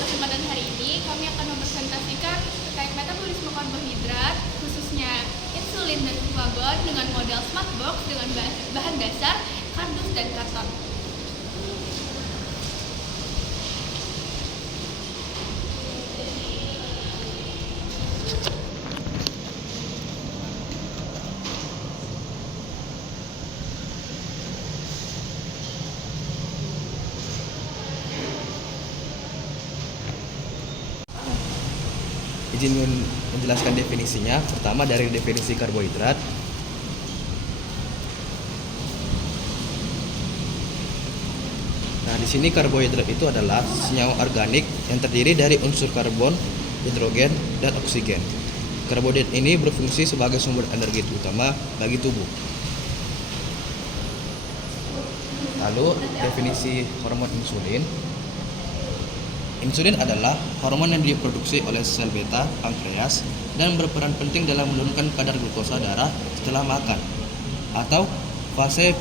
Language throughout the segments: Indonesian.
kesempatan hari ini kami akan mempresentasikan terkait metabolisme karbohidrat, khususnya insulin dan glukagon dengan model smart box dengan bahan dasar kardus dan karton. Izin menjelaskan definisinya. Pertama, dari definisi karbohidrat. Nah, di sini karbohidrat itu adalah senyawa organik yang terdiri dari unsur karbon, hidrogen, dan oksigen. Karbohidrat ini berfungsi sebagai sumber energi utama bagi tubuh. Lalu, definisi hormon insulin. Insulin adalah hormon yang diproduksi oleh sel beta pankreas dan berperan penting dalam menurunkan kadar glukosa darah setelah makan atau fase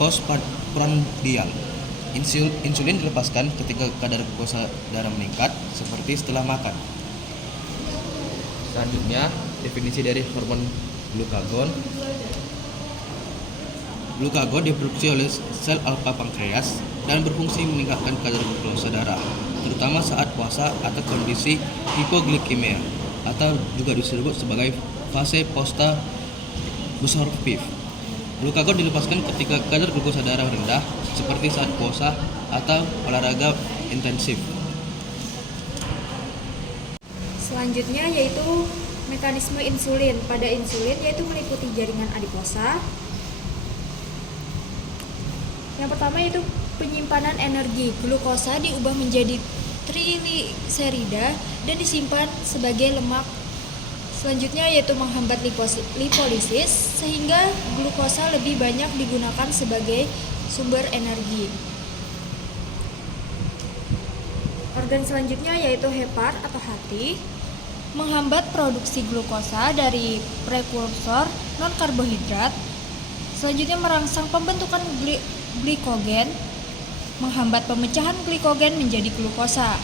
postprandial. Insulin dilepaskan ketika kadar glukosa darah meningkat, seperti setelah makan. Selanjutnya, definisi dari hormon glukagon. Glukagon diproduksi oleh sel alfa pankreas dan berfungsi meningkatkan kadar glukosa darah, terutama saat puasa atau kondisi hipoglikemia, atau juga disebut sebagai fase post-absorptif. Glukagon dilepaskan ketika kadar glukosa darah rendah, seperti saat puasa atau olahraga intensif. Selanjutnya yaitu mekanisme insulin. Pada insulin yaitu meliputi jaringan adiposa. Yang pertama yaitu penyimpanan energi. Glukosa diubah menjadi trigliserida dan disimpan sebagai lemak. Selanjutnya yaitu menghambat lipolisis sehingga glukosa lebih banyak digunakan sebagai sumber energi. Organ selanjutnya yaitu hepar atau hati, menghambat produksi glukosa dari prekursor non-karbohidrat. Selanjutnya merangsang pembentukan glikogen, menghambat pemecahan glikogen menjadi glukosa.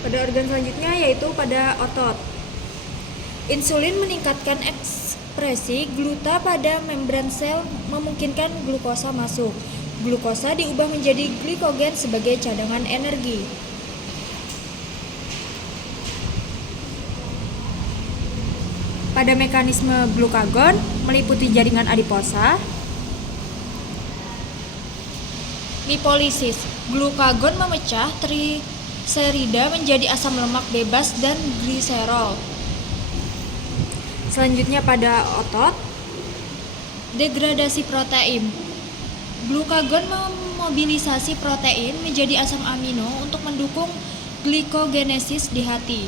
Pada organ selanjutnya yaitu pada otot. Insulin meningkatkan ekspresi gluta pada membran sel, memungkinkan glukosa masuk. Glukosa diubah menjadi glikogen sebagai cadangan energi. Pada mekanisme glukagon meliputi jaringan adiposa, lipolisis. Glukagon memecah trigliserida menjadi asam lemak bebas dan gliserol. Selanjutnya pada otot, degradasi protein. Glukagon memobilisasi protein menjadi asam amino untuk mendukung glikogenesis di hati.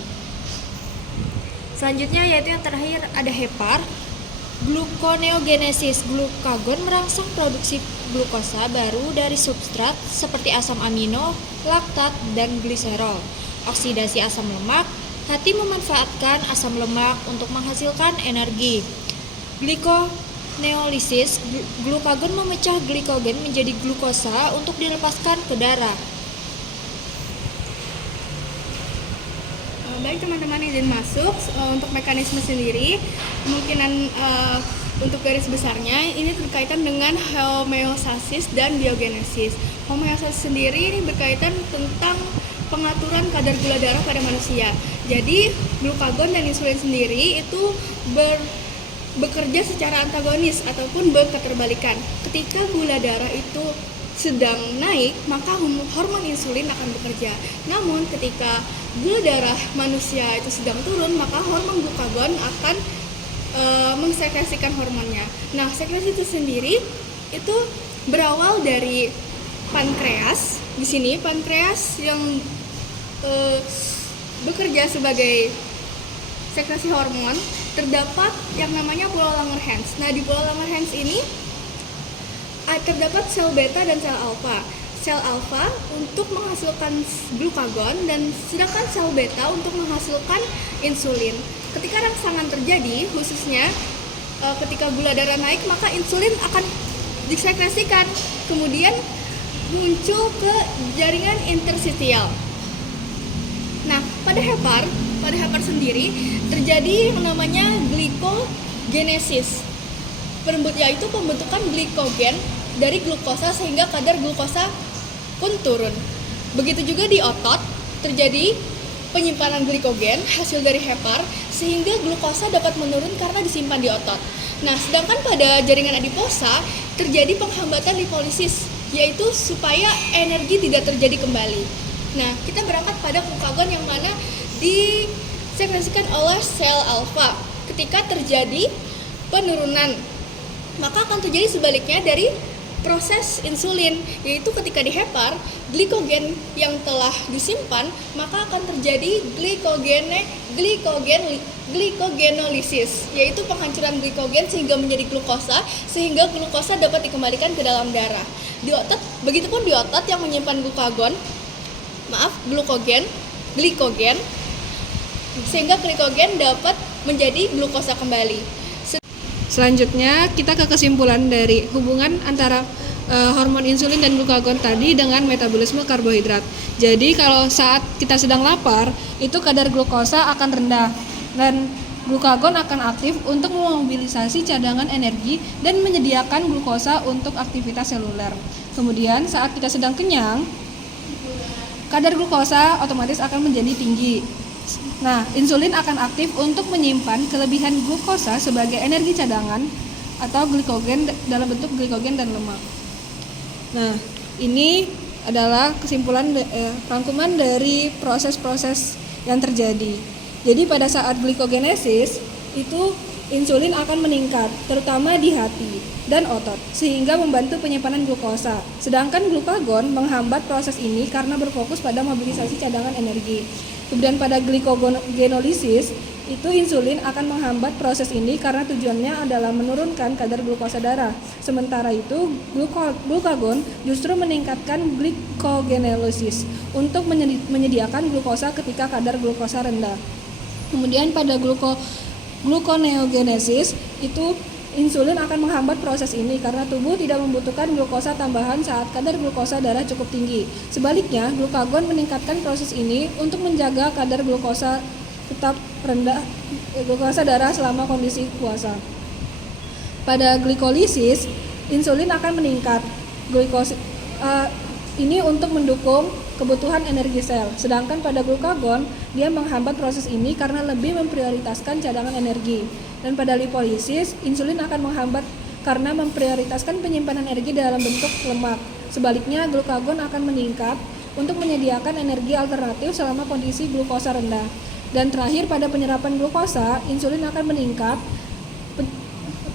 Selanjutnya yaitu yang terakhir ada hepar, gluconeogenesis. Glukagon merangsang produksi glukosa baru dari substrat seperti asam amino, laktat, dan gliserol. Oksidasi asam lemak, hati memanfaatkan asam lemak untuk menghasilkan energi. Glikoneolisis, glukagon memecah glikogen menjadi glukosa untuk dilepaskan ke darah. Baik teman-teman, izin masuk untuk mekanisme sendiri. Kemungkinan untuk garis besarnya ini berkaitan dengan homeostasis dan biogenesis. Homeostasis sendiri ini berkaitan tentang pengaturan kadar gula darah pada manusia. Jadi glukagon dan insulin sendiri itu bekerja secara antagonis ataupun berketerbalikan. Ketika gula darah itu sedang naik, maka hormon insulin akan bekerja. Namun ketika gula darah manusia itu sedang turun, maka hormon glukagon akan mengsekresikan hormonnya. Nah, sekresi itu sendiri itu berawal dari pankreas. Di sini pankreas yang bekerja sebagai sekresi hormon, terdapat yang namanya pulau Langerhans. Nah, di pulau Langerhans ini terdapat sel beta dan sel alfa. Sel alfa untuk menghasilkan glukagon dan sedangkan sel beta untuk menghasilkan insulin. Ketika rangsangan terjadi, khususnya ketika gula darah naik, maka insulin akan disekresikan. Kemudian muncul ke jaringan interstisial. Nah, pada hepar sendiri terjadi yang namanya glikogenesis. Yaitu pembentukan glikogen dari glukosa sehingga kadar glukosa pun turun. Begitu juga di otot terjadi penyimpanan glikogen hasil dari hepar sehingga glukosa dapat menurun karena disimpan di otot. Nah, sedangkan pada jaringan adiposa terjadi penghambatan lipolisis, yaitu supaya energi tidak terjadi kembali. Nah, kita berangkat pada glukagon yang mana disekresikan oleh sel alfa. Ketika terjadi penurunan, maka akan terjadi sebaliknya dari proses insulin, yaitu ketika di hepar, glikogen yang telah disimpan, maka akan terjadi glikogenolysis, yaitu penghancuran glikogen sehingga menjadi glukosa, sehingga glukosa dapat dikembalikan ke dalam darah. Di otot, begitupun di otot yang menyimpan glikogen, sehingga glikogen dapat menjadi glukosa kembali. Selanjutnya kita ke kesimpulan dari hubungan antara hormon insulin dan glukagon tadi dengan metabolisme karbohidrat. Jadi kalau saat kita sedang lapar, itu kadar glukosa akan rendah dan glukagon akan aktif untuk memobilisasi cadangan energi dan menyediakan glukosa untuk aktivitas seluler. Kemudian saat kita sedang kenyang, kadar glukosa otomatis akan menjadi tinggi. Nah, insulin akan aktif untuk menyimpan kelebihan glukosa sebagai energi cadangan atau glikogen dalam bentuk glikogen dan lemak. Nah, ini adalah kesimpulan rangkuman dari proses-proses yang terjadi. Jadi pada saat glikogenesis itu insulin akan meningkat, terutama di hati dan otot, sehingga membantu penyimpanan glukosa. Sedangkan glukagon menghambat proses ini karena berfokus pada mobilisasi cadangan energi. Kemudian pada glikogenolysis, itu insulin akan menghambat proses ini karena tujuannya adalah menurunkan kadar glukosa darah. Sementara itu, glukagon justru meningkatkan glikogenolysis untuk menyediakan glukosa ketika kadar glukosa rendah. Kemudian pada gluconeogenesis, itu insulin akan menghambat proses ini karena tubuh tidak membutuhkan glukosa tambahan saat kadar glukosa darah cukup tinggi. Sebaliknya, glukagon meningkatkan proses ini untuk menjaga kadar glukosa tetap rendah, glukosa darah selama kondisi puasa. Pada glikolisis, insulin akan meningkat. Ini untuk mendukung kebutuhan energi sel. Sedangkan pada glukagon, dia menghambat proses ini karena lebih memprioritaskan cadangan energi. Dan pada lipolisis, insulin akan menghambat karena memprioritaskan penyimpanan energi dalam bentuk lemak. Sebaliknya, glukagon akan meningkat untuk menyediakan energi alternatif selama kondisi glukosa rendah. Dan terakhir, pada penyerapan glukosa, insulin akan meningkat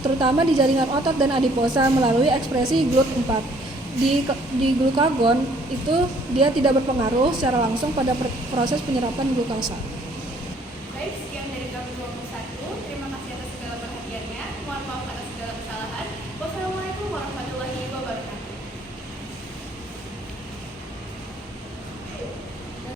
terutama di jaringan otot dan adiposa melalui ekspresi GLUT4. Di glukagon itu dia tidak berpengaruh secara langsung pada proses penyerapan glukosa.